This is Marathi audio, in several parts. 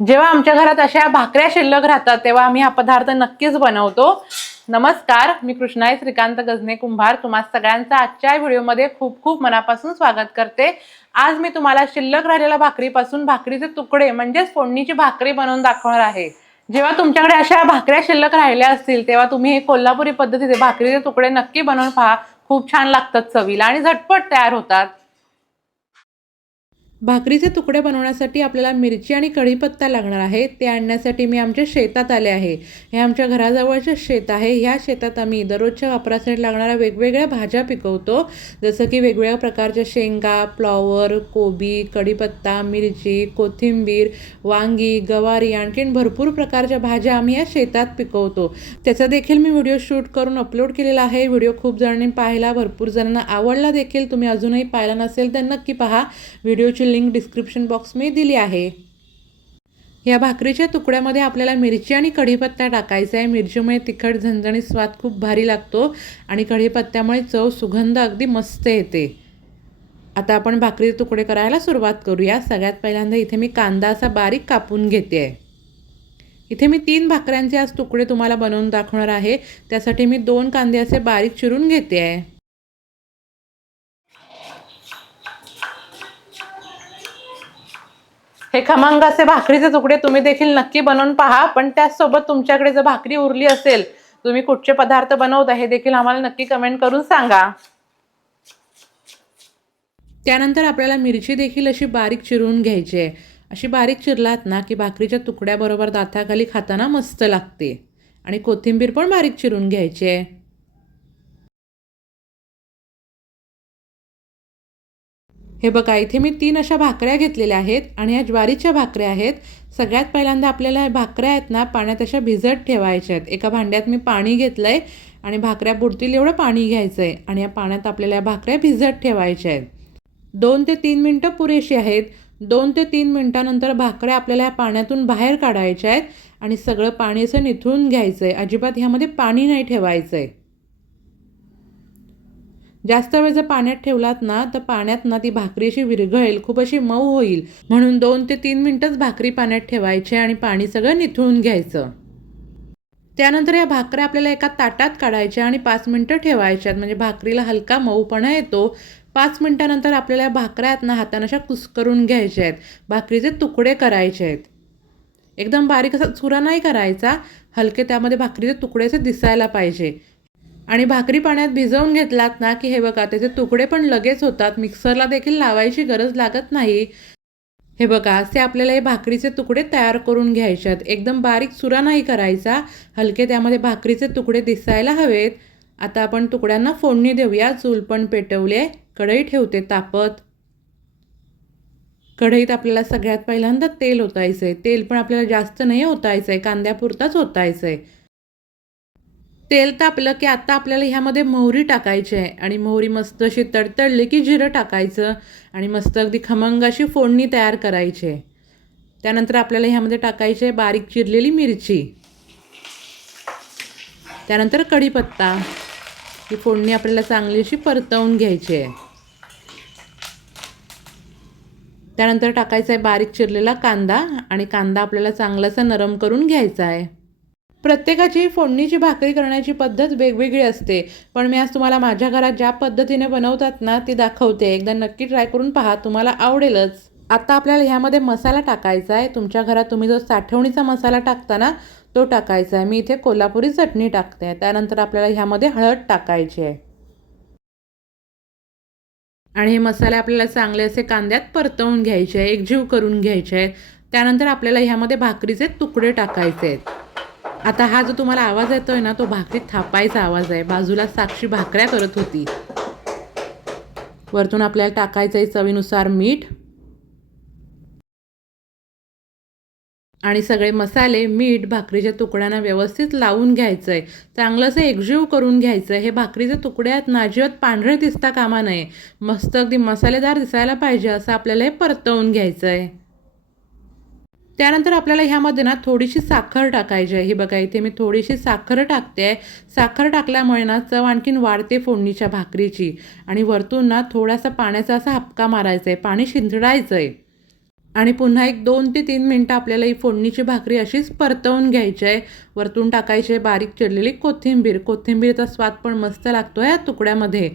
जेव्हा आमच्या घरात अशा भाकऱ्या शिल्लक राहतात तेव्हा आम्ही हा पदार्थ नक्कीच बनवतो. नमस्कार मी कृष्णाई श्रीकांत गजने कुंभार. तुम्हा सगळ्यांचं आजच्या व्हिडिओमध्ये खूप खूप मनापासून स्वागत करते. आज मी तुम्हाला शिल्लक राहिलेल्या भाकरीपासून भाकरीचे तुकडे म्हणजेच फोडणीची भाकरी बनवून दाखवणार आहे. जेव्हा तुमच्याकडे अशा भाकऱ्या शिल्लक राहिल्या असतील तेव्हा तुम्ही हे कोल्हापुरी पद्धतीचे भाकरीचे तुकडे नक्की बनवून पहा. खूप छान लागतात चवीला आणि झटपट तयार होतात. भाकरीचे तुकडे बनवण्यासाठी आपल्याला मिरची आणि कढीपत्ता लागणार आहे. ते आणण्यासाठी मी आमच्या शेतात आले आहे. हे आमच्या घराजवळचे शेत आहे. ह्या शेतात आम्ही दररोजच्या वापरासाठी लागणाऱ्या वेगवेगळ्या भाज्या पिकवतो. जसं की वेगवेगळ्या प्रकारच्या शेंगा फ्लॉवर कोबी कढीपत्ता मिरची कोथिंबीर वांगी गवारी आणखीन भरपूर प्रकारच्या भाज्या आम्ही या शेतात पिकवतो. त्याचा देखील मी व्हिडिओ शूट करून अपलोड केलेला आहे. व्हिडिओ खूप जणांनी पाहिला. भरपूर जणांना आवडला देखील. तुम्ही अजूनही पाहिला नसेल तर नक्की पहा. व्हिडिओची लिंक डिस्क्रिप्शन बॉक्समध्ये दिली आहे. या भाकरीच्या तुकड्यामध्ये आपल्याला मिरची आणि कढीपत्ता टाकायचा आहे. मिरचीमुळे तिखट झणझणीत स्वाद खूप भारी लागतो आणि कढीपत्त्यामुळे चव सुगंध अगदी मस्त येते. आता आपण भाकरीचे तुकडे करायला सुरुवात करूया. सगळ्यात पहिल्यांदा इथे मी कांदा असा बारीक कापून घेते. आहे इथे मी तीन भाकऱ्यांचे आज तुकडे तुम्हाला बनवून दाखवणार आहे. त्यासाठी मी दोन कांदे असे बारीक चिरून घेते. आहे हे खमंग असे भाकरीचे तुकडे तुम्ही देखील नक्की बनवून पहा पण त्याचसोबत तुमच्याकडे जर भाकरी उरली असेल तुम्ही कुठचे पदार्थ बनवता हे देखील आम्हाला नक्की कमेंट करून सांगा. त्यानंतर आपल्याला मिरची देखील अशी बारीक चिरून घ्यायची आहे. अशी बारीक चिरलात ना की भाकरीच्या तुकड्याबरोबर दाताखाली खाताना मस्त लागते. आणि कोथिंबीर पण बारीक चिरून घ्यायची आहे. हे बघा इथे मी तीन अशा भाकऱ्या घेतलेल्या आहेत आणि या ज्वारीच्या भाकऱ्या आहेत. सगळ्यात पहिल्यांदा आपल्याला ह्या भाकऱ्या आहेत ना पाण्यात अशा भिजत ठेवायच्या आहेत. एका भांड्यात मी पाणी घेतलं आहे आणि भाकऱ्या बुडतील एवढं पाणी घ्यायचं आहे आणि या पाण्यात आपल्याला या भाकऱ्या भिजत ठेवायच्या आहेत. दोन ते तीन मिनटं पुरेशी आहेत. दोन ते तीन मिनटानंतर भाकऱ्या आपल्याला या पाण्यातून बाहेर काढायच्या आहेत आणि सगळं पाणी असं निथळून घ्यायचं आहे अजिबात ह्यामध्ये पाणी नाही ठेवायचं आहे जास्त वेळ जर पाण्यात ठेवलात ना तर पाण्यात ना ती भाकरी अशी विरघळेल खूप अशी मऊ होईल. म्हणून दोन ते तीन मिनटंच भाकरी पाण्यात ठेवायची आणि पाणी सगळं निथळून घ्यायचं. त्यानंतर या भाकऱ्या आपल्याला एका ताटात काढायच्या आणि पाच मिनटं ठेवायच्यात. म्हणजे भाकरीला हलका मऊपणा येतो. पाच मिनटानंतर आपल्याला या भाकऱ्यात ना हातानं अशा कुस्करून घ्यायच्या आहेत भाकरीचे तुकडे करायचे आहेत एकदम बारीक असा चुरा नाही करायचा. हलके त्यामध्ये भाकरीचे तुकडेचे दिसायला पाहिजे. आणि भाकरी पाण्यात भिजवून घेतलात ना की हे बघा त्याचे तुकडे पण लगेच होतात. मिक्सरला देखील लावायची गरज लागत नाही. हे बघा असे आपल्याला हे भाकरीचे तुकडे तयार करून घ्यायचे आहेत. एकदम बारीक चुरा नाही करायचा. हलके त्यामध्ये भाकरीचे तुकडे दिसायला हवेत. आता आपण तुकड्यांना फोडणी देऊया. चूल पण पेटवले. कढई ठेवते तापत. कढईत आपल्याला सगळ्यात पहिल्यांदा तेल ओतायचं आहे तेल पण आपल्याला जास्त नाही ओतायचं आहे कांद्यापुरताच ओतायचं आहे तेल तापलं की आता आपल्याला ह्यामध्ये मोहरी टाकायची आहे. आणि मोहरी मस्त अशी तडतडली की जिरं टाकायचं आणि मस्त अगदी खमंग अशी फोडणी तयार करायची आहे. त्यानंतर आपल्याला ह्यामध्ये टाकायची आहे बारीक चिरलेली मिरची. त्यानंतर कढीपत्ता. ही फोडणी आपल्याला चांगली अशी परतवून घ्यायची आहे. त्यानंतर टाकायचा आहे बारीक चिरलेला कांदा आणि कांदा आपल्याला चांगलासा नरम करून घ्यायचा आहे. प्रत्येकाची फोडणीची भाकरी करण्याची पद्धत वेगवेगळी असते. पण मी आज तुम्हाला माझ्या घरात ज्या पद्धतीने बनवतात ना ती दाखवते. एकदा नक्की ट्राय करून पहा तुम्हाला आवडेलच. आता आपल्याला ह्यामध्ये मसाला टाकायचा आहे. तुमच्या घरात तुम्ही जो साठवणीचा मसाला टाकता ना तो टाकायचा आहे. मी इथे कोल्हापुरी चटणी टाकते त्यानंतर आपल्याला ह्यामध्ये हळद टाकायची आहे. आणि हे मसाले आपल्याला चांगले असे कांद्यात परतवून घ्यायचे आहे. एकजीव करून घ्यायचे आहेत. त्यानंतर आपल्याला ह्यामध्ये भाकरीचे तुकडे टाकायचे आहेत. आता हा जो तुम्हाला आवाज येतोय ना तो भाकरीत थापायचा आवाज आहे. बाजूला साक्षी भाकऱ्या करत होती. वरतून आपल्याला टाकायचं आहे चवीनुसार मीठ. आणि सगळे मसाले मीठ भाकरीच्या तुकड्यांना व्यवस्थित लावून घ्यायचं आहे चांगलं असं एकजीव करून घ्यायचं आहे हे भाकरीचे तुकडे आहेत नाजीवत पांढरे दिसता कामा नये. मस्त अगदी मसालेदार दिसायला पाहिजे असं आपल्याला हे परतवून घ्यायचं आहे त्यानंतर आपल्याला ह्यामध्ये ना थोडीशी साखर टाकायची आहे. ही बघा इथे मी थोडीशी साखर टाकते. आहे साखर टाकल्यामुळे ना चव आणखीन वाढते फोडणीच्या भाकरीची. आणि वरतून ना थोडासा पाण्याचा असा हपका मारायचा आहे पाणी शिंतडायचं आहे आणि पुन्हा एक दोन ते तीन मिनटं आपल्याला ही फोडणीची भाकरी अशीच परतवून घ्यायची आहे वरतून टाकायची आहे बारीक चिरलेली कोथिंबीर. कोथिंबीरचा स्वाद पण मस्त लागतो या तुकड्यामध्ये.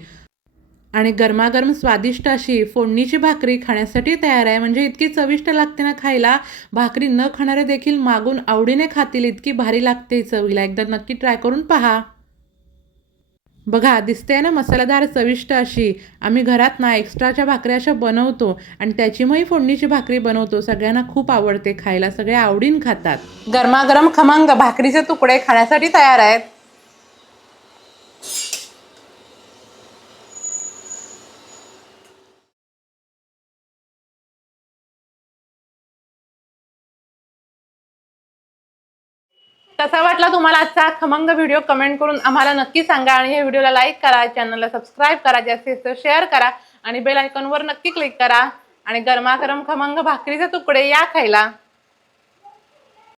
आणि गरमागरम स्वादिष्ट अशी फोडणीची भाकरी खाण्यासाठी तयार आहे. म्हणजे इतकी चविष्ट लागते ना खायला. भाकरी न खाणारे देखील मागून आवडीने खातील. इतकी भारी लागते चवीला. एकदा नक्की ट्राय करून पहा. बघा दिसते ना मसालेदार चविष्ट अशी. आम्ही घरात ना एक्स्ट्राच्या भाकऱ्या अशा बनवतो आणि त्याची मही फोडणीची भाकरी बनवतो. सगळ्यांना खूप आवडते खायला. सगळे आवडीन खातात. गरमागरम खमंग भाकरीचे तुकडे खाण्यासाठी तयार आहेत. कसा वाटला तुम्हाला आजचा खमंग व्हिडिओ कमेंट करून आम्हाला नक्की सांगा आणि या व्हिडिओला लाईक करा चॅनलला सबस्क्राईब करा जास्तीत जास्त शेअर करा आणि बेल आयकॉनवर नक्की क्लिक करा. आणि गरमागरम खमंग भाकरीचे तुकडे या खायला.